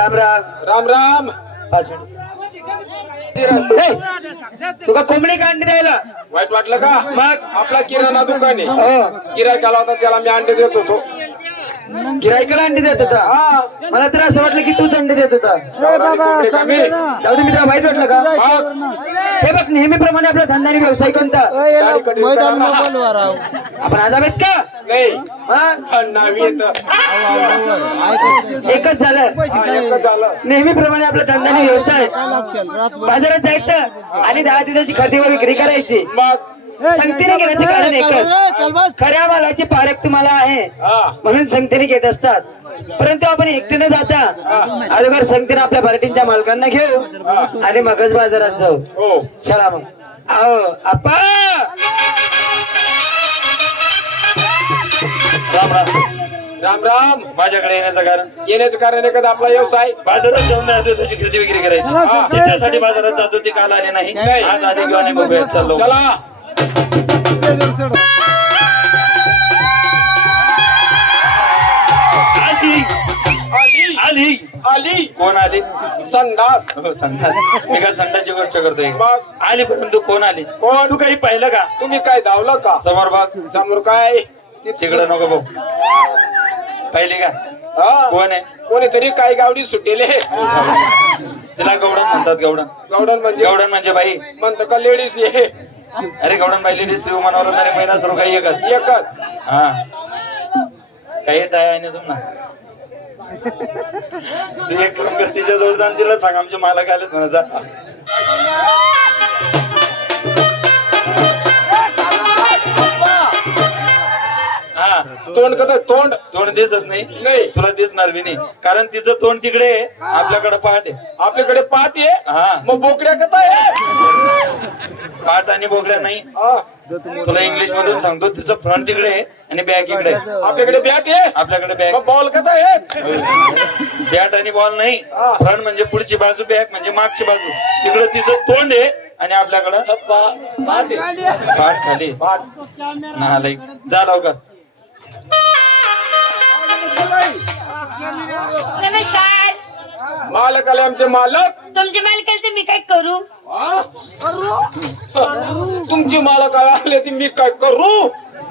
Ram Ram Ram Ram. 5 minute. तुका कोंबडी का अंडी द्यायला वाईट वाटलं का? मग आपला किराणा दुकान आहे. हो गिरायकाला होता त्याला मी अंडे देत होतो. गिरायकाला अंडी देत होता. हा. मला तर असं वाटलं की तूच अंडी देत होता. गावरानी कोंबडी कमी. जाऊ दे मित्रा, वाईट वाटलं का? मग हे बघ, नेहमीप्रमाणे आपला धंदा आणि व्यवसाय कोणता? गाडीकडे उतरा. आपण आजाब आहेत का? नाही हा? नावी येत. एकच झालं. एकच झालं. नेहमीप्रमाणे आपला धंदा आणि व्यवसाय. बाजारात जायचं आणि 10 दिवसाची खरेदी व विक्री करायची. मग संगतीने घेण्याचे कारण एकच, खऱ्या मालाची पारख तुम्हाला आहे हा. म्हणून संगतीने घेत असतात. परंतु आपण एकटीने जाता अगोदर संगतीने आपल्या पार्टीच्या मालकांना घेऊ आणि मगच बाजारात जाऊ. हो. चला मग. आओ आप्पा. राम राम. राम राम. माझ्याकडे येण्याचं कारण येण्याचं कारण एकच, आपला व्यवसाय. बाजारात जाऊन जातो त्याची खरेदी विक्री करायची. ज्याच्यासाठी बाजारात जातो ते काल आले नाही. आज आले किंवा नाही बघूयात. चाललो. चला. आली आली आली. आली. कोण आली? संडास. हो संडास. मी काय संडासची गोष्ट करतोय? मग आली परंतु कोण आली? कोण? तू काही पाहिलं का? तुम्ही काय धावलं का? समोर बघ. समोर काय? तिकडे नको बघ. पाहिली का? हा. कोण आहे? कोणीतरी काय गावडी सुटेले. तिला गवडण म्हणतात. गवडण. गावडन म्हणजे गवडण म्हणजे बाई. म्हणतो का लेडीज ये? अरे गवडण बाई लेडीज स्त्री मनावर होणारी महिला सर्व काही एकच. एकच. हा काही टाय आहे ना तुम्हाला. तू एक काम कर, तिच्या जवळ जाऊन तिला सांग आमचे मालक आलेत म्हणा. जा. हा तोंड कस तोंड तोंड दिसत नाही. नाही. तुला दिसणार बी नाही कारण तिचं तोंड तिकडे आहे, आपल्याकडे पाठ आहे. आपल्याकडे पाठ आहे. हा मग बोकड्या कथा आहे. पाठ आणि बोकड्या नाही. हा. तुला इंग्लिश मधून सांगतो, तिचं फ्रंट तिकडे आहे आणि बॅक इकडे आहे. आपल्याकडे बॅट आहे. आपल्याकडे मग बॅक. बॉल कथा आहे. बॅट आणि बॉल नाही. हा. फ्रंट म्हणजे पुढची बाजू, बॅक म्हणजे मागची बाजू. तिकडे तिचं तोंड आहे आणि आपल्याकडं पाठ आहे. पाठ खाली. पाठ. नालायक. जा लवकर. नमस्कार. मालक आले आमचे मालक. तुमचे मालकाला तर मी काय करू? हा? तुमची मालक आले ती मी काय करू?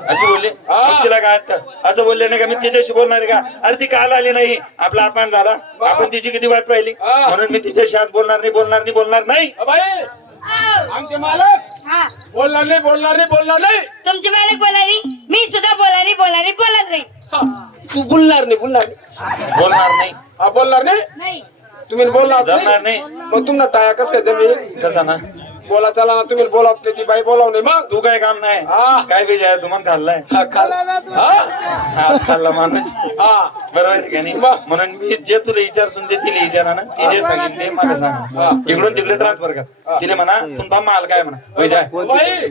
अशी बोलली. हा. मग तिला काय वाटतं? असं बोलले नाही का मी तिच्याशी बोलणार आहे का? अरे ती काल आली नाही, आपला अपमान झाला. आपण तिची किती वाट पाहिली हा. म्हणून मी तिच्याशी आज बोलणार नाही बोलणार नाही बोलणार नाही. बाई आमचे मालक हा. बोलणार नाही बोलणार नाही बोलणार नाही. तुमचे मालक बोलारी, मी सुद्धा बोलारी बोलत नाही. हा. तू बोलणार नाही बोलणार नाही. बोलणार नाही. हा बोलणार नाही. नाही. तुम्ही बोलणार जमणार नाही. मग तुम्हाला टाया कस काय जमीन? कसा ना बोला चला ना. तुम्ही बोलावत नाही ती बाई बोलाव नाही. मग तू काय काम नाही. हा. काय बीज आहे तुम्हाला खाल्लाय? हा, खाल. हा? हात खाल्ला माणूस. हा. बरोबर आहे का नाही? मग? म्हणून मी जे तुला विचारसून दे तिला विचारा ना. ती जे सांगितले ते मला हा. सांग. इकडून तिकडे ट्रान्सफर कर. तिला म्हणा तुमचा माल काय म्हणा. होय जाय. बाई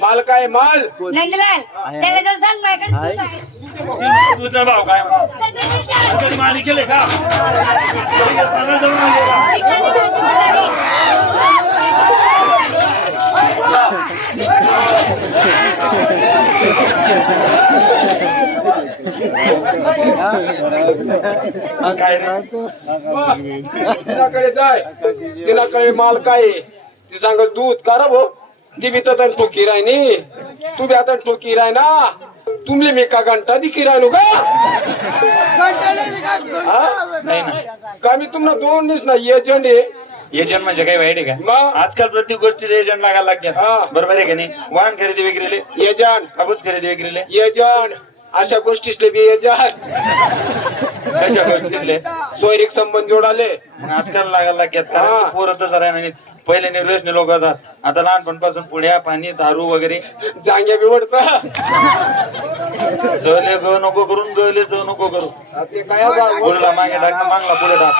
माल काय माल? नंदलाल, त्याला जाऊन सांग माझ्याकडे दूध आहे. तुझा भाव काय म्हणा. आणि कधी मालिक केले का? कधी घेताना जाऊन आले का? काय रे? तिच्याकडे जाय. तिच्याकडे माल काय आहे? ती सांग दूध का रे भाऊ? ती बी तर ठोकी राय नी. तू बी आता ठोकी राय ना. तुमले मी का घंटा दी किराय नु का? हा? नाही ना. का मी तुम्हाला दोन दिस ना एजंट आहे. एजंट म्हणजे काही वाईट आहे का? मग? आजकाल प्रत्येक गोष्टीत एजंट लागायला हा. लागतात. बरोबर आहे का नाही? वाहन खरेदी विक्रीले एजंट कापूस खरेदी विक्रीले एजंट अशा गोष्टीसले बी एजंट. कशा गोष्टीले सोयरीक संबंध जोडाले. आजकाल लागायला लागतात. हा. कारण पोरं तसं राहणार नाहीत. पहिले निर्वेशने लोक होतात. आता लहानपणापासून पुड्या पाणी दारू वगैरे जांग्या बिवडत. जळले ग नको करून गळले जळ नको करू. ते काय असं पुढला मागे टाक मागला पुढे टाक.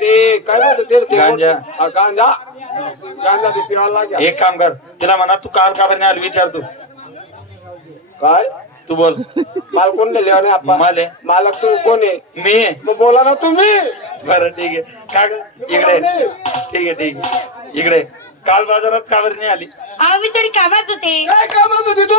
ते काय म्हणतात ते? गांजा. हा, गांजा. गांजा ते पिवायला लागला. एक काम कर, तिला म्हणा तू काल का बरं नाही आली विचार तू. काय तू बोल. माल कोण लिहिला नाही आपण? माले मालक तू कोण आहे? मी. मग बोला ना तुम्ही. बरं ठीक आहे. का ग? इकडे ठीक आहे ठीक आहे. इकडे काल बाजारात का बरं नाही आली? अहो मी थोडी कामात होते. काय कामात होती तू?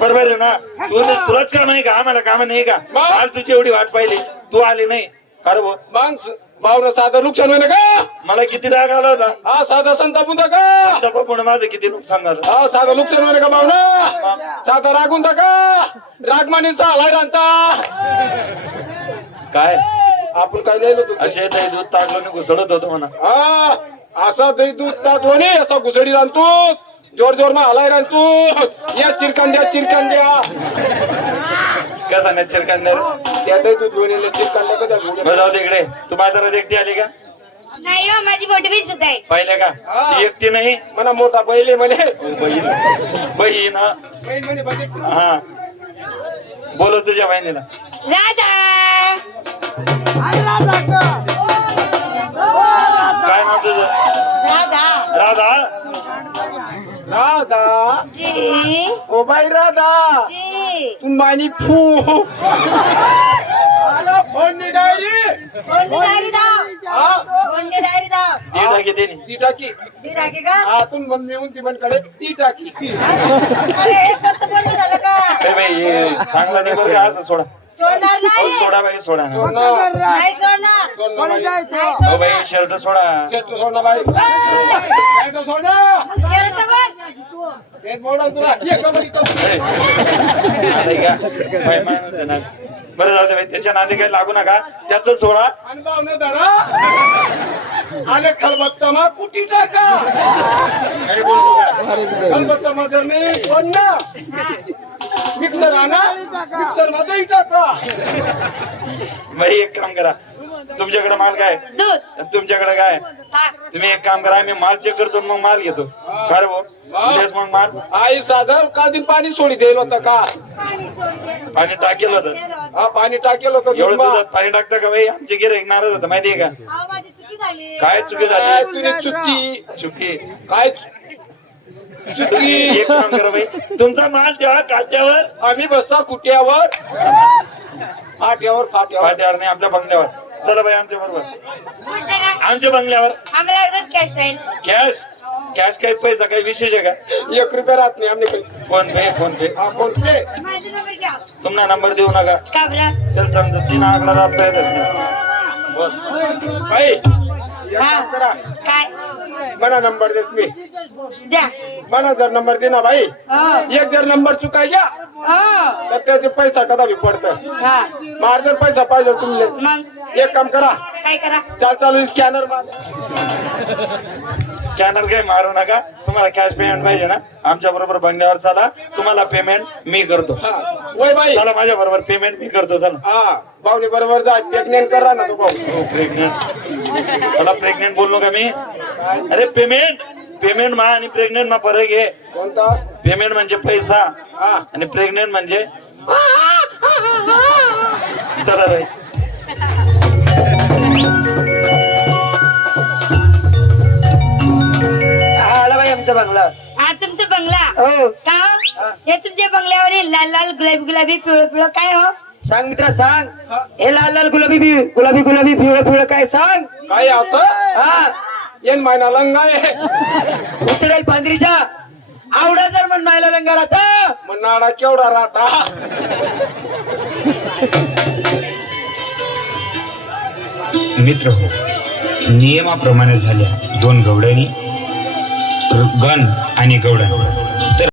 बरोबर आहे ना. तुलाच काम नाही का? आम्हाला काम नाही का? मग? काल तुझी एवढी वाट पाहिली तू आली नाही अरे भाऊ मग भावना साधं नुकसान होईना का? मला किती राग आला होता हा साधा संतापून का? दबा पुढे माझं किती नुकसान झालं हा साधं नुकसान होईना का भावना? साधा रागून का? राग मानेचा आलाय रांता. काय आपण काय लिहिलो तू? असे दही दूध टाकलं आणि घुसळत होतो म्हणा हा असा दही दूध टाकलो नाही असा घुसडी रांधतो जोर जोर मा हलाय रांधतो. या चिरकांड्या कसा नाही चिरकांडर त्या दही दूध लोणीला चिरकांड्या कशा बरं जाऊ दे इकडे तू बाजारात एकटी आली का नाही हो माझी मोठी बहीण सुद्धा आहे. पाहिलं का ती एकटी नाही म्हणा मोठा पहिले म्हणे बहीण बहीण बहीण म्हणे बघितलं. हा बोलव तुझ्या बहिणीला राधा काय नाव तुझं राधा राधा राधा जी ओ बाई राधा जी तू मानी फू आला फोन डायरी डायरी दाव हा डायरी दाव दीड टाकी दे ती टाकी ती टाकी का आतून मम्मी येऊन ती कडे ती टाकी अरे हे फक्त बंद झालं का ए बाई हे चांगला नाही बरं का असं सोडा सोडणार अहो, नाही सोडा बाई सोडा नाही सोडणार सोड ना बाई नाही हो सोडणार बाई शर्ट सोडा सेट सोड ना बाई काय तो सोड ना शर्ट बघ तेच मोडा तुला ये कबड्डी ए, आलंय का बाई माणूस आहे ना बरं जाऊ दे बाई त्याच्या नादी काही लागू नका त्याच सोडा अनुभव न धरा आणि खलबत्ता मा कुटी टाका काही बोलतो का खलबत्ता मा जर नाही सोड ना मिक्सर आणा मिक्सर मध्ये टाका बाई एक काम करा तुमच्याकडे माल काय दूध तुमच्याकडे काय ताक तुम्ही एक काम करा मी माल चेक करतो मग माल घेतो खरं भाऊ तेच मग माल आई साधं काल दिन पाणी सोडी देईल होतं का पाणी टाकेल होतं हा पाणी टाकेल होतं एवढं दुधमा. दुधात पाणी टाकता का बाई आमचे गिऱ्हाईक नाराज होतं माहितीये का अहो माझी चुकी झाली काय चुकी काय झाली तुझी चुकी चुकी काय चुकी एक काम करा बाई तुमचा माल ठेवा काट्यावर आम्ही बसता कुट्यावर फाट्यावर फाट्यावर पाट्यावर नाही आपल्या बंगल्यावर चला बाई आमच्या बरोबर कुठं का आमच्या बंगल्यावर आम्हाला लागतात कॅश पाहिजे कॅश कॅश काही पैसा काही विशेष आहे का 1 रुपया राहत नाही आमने फोन पे हा फोन पे माझा नंबर घ्या तुम्हाला नंबर देऊ नका का बरं त्याला समजा 3 आकडा दाबता येतात नाही. बोल बाई हा. करा काय मना नंबर देस मी द्या मना जर नंबर दे ना भाई हो एक जर नंबर चुकाय गया हो तर त्याचे पैसा कदा भी पडत हा मार जर पैसा पाहिजे तुमले मग एक काम करा काय करा चालू स्कॅनर मार स्कॅनर काही मारू नका तुम्हाला कॅश पेमेंट पाहिजे ना आमच्या बरोबर बंगल्यावर चला तुम्हाला पेमेंट मी करतो हा वय बाई चला माझ्या बरोबर पेमेंट मी करतो चला हा भाऊनी बरोबर जा प्रेग्नेंट करा ना तो भाऊ हो प्रेग्नेंट चला प्रेग्नेंट बोललो का मी अरे पेमेंट मा आणि प्रेग्नेंट मा फरक आहे कोणता पेमेंट म्हणजे पैसा हा आणि प्रेग्नेंट म्हणजे चला बाई आला बाई आमचा बंगला हा तुमचा बंगला हो का हो? हे तुमच्या बंगल्यावर हे लाल लाल गुलाबी गुलाबी पिवळं पिवळं काय हो सांग मित्रा सांग हे लाल लाल गुलाबी गुलाबी पिवळं काय सांग काय असं हा येन महिना लंगाय उचडेल पांढरीच्या आवडा जर म्हण मायला लंगार आता मग नाडा केवढा राहता मित्र हो नियमाप्रमाणे झाल्या 2 गवड्यांनी गण आणि गवडण